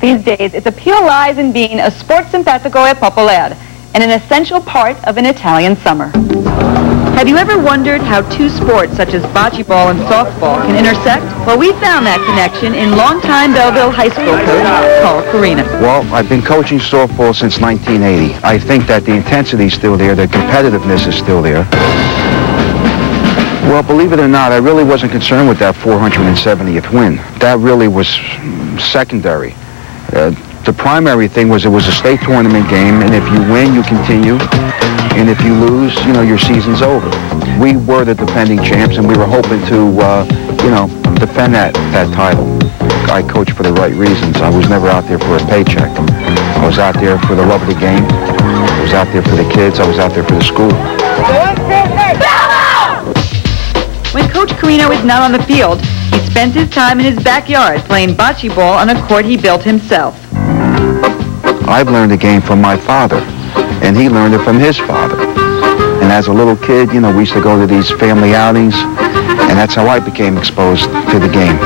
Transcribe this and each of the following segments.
These days, its appeal lies in being a sport simpatico e popolare, and an essential part of an Italian summer. Have you ever wondered how two sports such as bocce ball and softball can intersect? Well, we found that connection in longtime Belleville High School coach Paul Corino. Well, I've been coaching softball since 1980. I think that the intensity is still there, the competitiveness is still there. Well, believe it or not, I really wasn't concerned with that 470th win. That really was secondary. The primary thing was it was a state tournament game, and if you win, you continue. And if you lose, you know, your season's over. We were the defending champs, and we were hoping to, defend that title. I coached for the right reasons. I was never out there for a paycheck. I was out there for the love of the game. I was out there for the kids. I was out there for the school. When Coach Corino is not on the field, he spends his time in his backyard playing bocce ball on a court he built himself. I've learned the game from my father, and he learned it from his father. And as a little kid, you know, we used to go to these family outings, and that's how I became exposed to the game.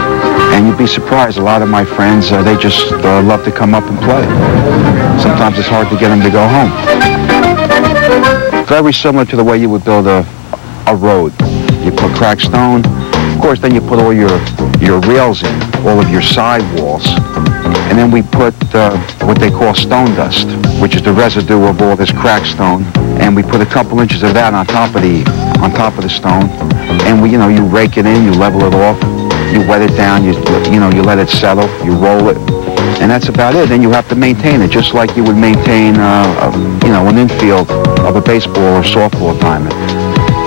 And you'd be surprised, a lot of my friends, they just love to come up and play. Sometimes it's hard to get them to go home. Very similar to the way you would build a road. You put cracked stone. Of course, then you put all your rails in, all of your side walls. And then we put what they call stone dust, which is the residue of all this cracked stone. And we put a couple inches of that on top of the stone. And you rake it in, you level it off, you wet it down, you let it settle, you roll it, and that's about it. Then you have to maintain it, just like you would maintain, an infield of a baseball or softball diamond.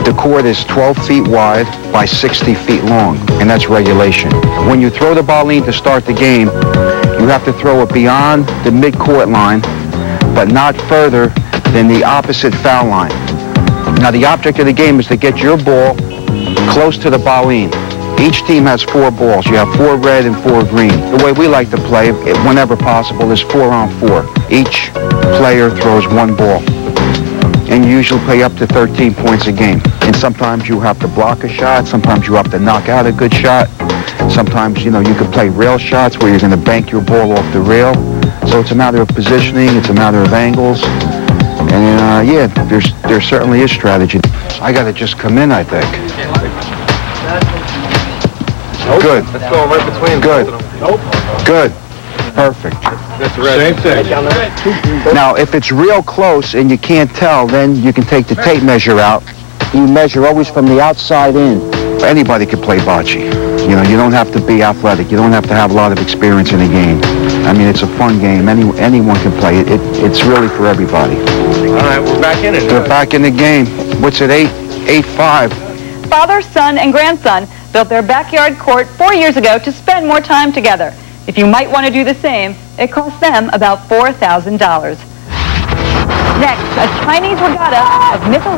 The court is 12 feet wide by 60 feet long, and that's regulation. When you throw the ball in to start the game, you have to throw it beyond the mid-court line, but not further than the opposite foul line. Now, the object of the game is to get your ball close to the ball-in. Each team has 4 balls. You have 4 red and 4 green. The way we like to play, whenever possible, is 4 on 4. Each player throws 1 ball. And you usually play up to 13 points a game. And sometimes you have to block a shot. Sometimes you have to knock out a good shot. Sometimes, you can play rail shots where you're going to bank your ball off the rail. So it's a matter of positioning. It's a matter of angles. And, there certainly is strategy. I got to just come in, I think. Good. Let's go right between. Good. Good. Perfect. That's the same thing. Now, if it's real close and you can't tell, then you can take the tape measure out. You measure always from the outside in. Anybody can play bocce. You don't have to be athletic. You don't have to have a lot of experience in a game. I mean, it's a fun game. Anyone can play it. It's really for everybody. All right, we're back in it. We're back in the game. What's it, 8-5? Father, son, and grandson built their backyard court 4 years ago to spend more time together. If you might want to do the same, it costs them about $4,000. Next, a Chinese regatta of mythological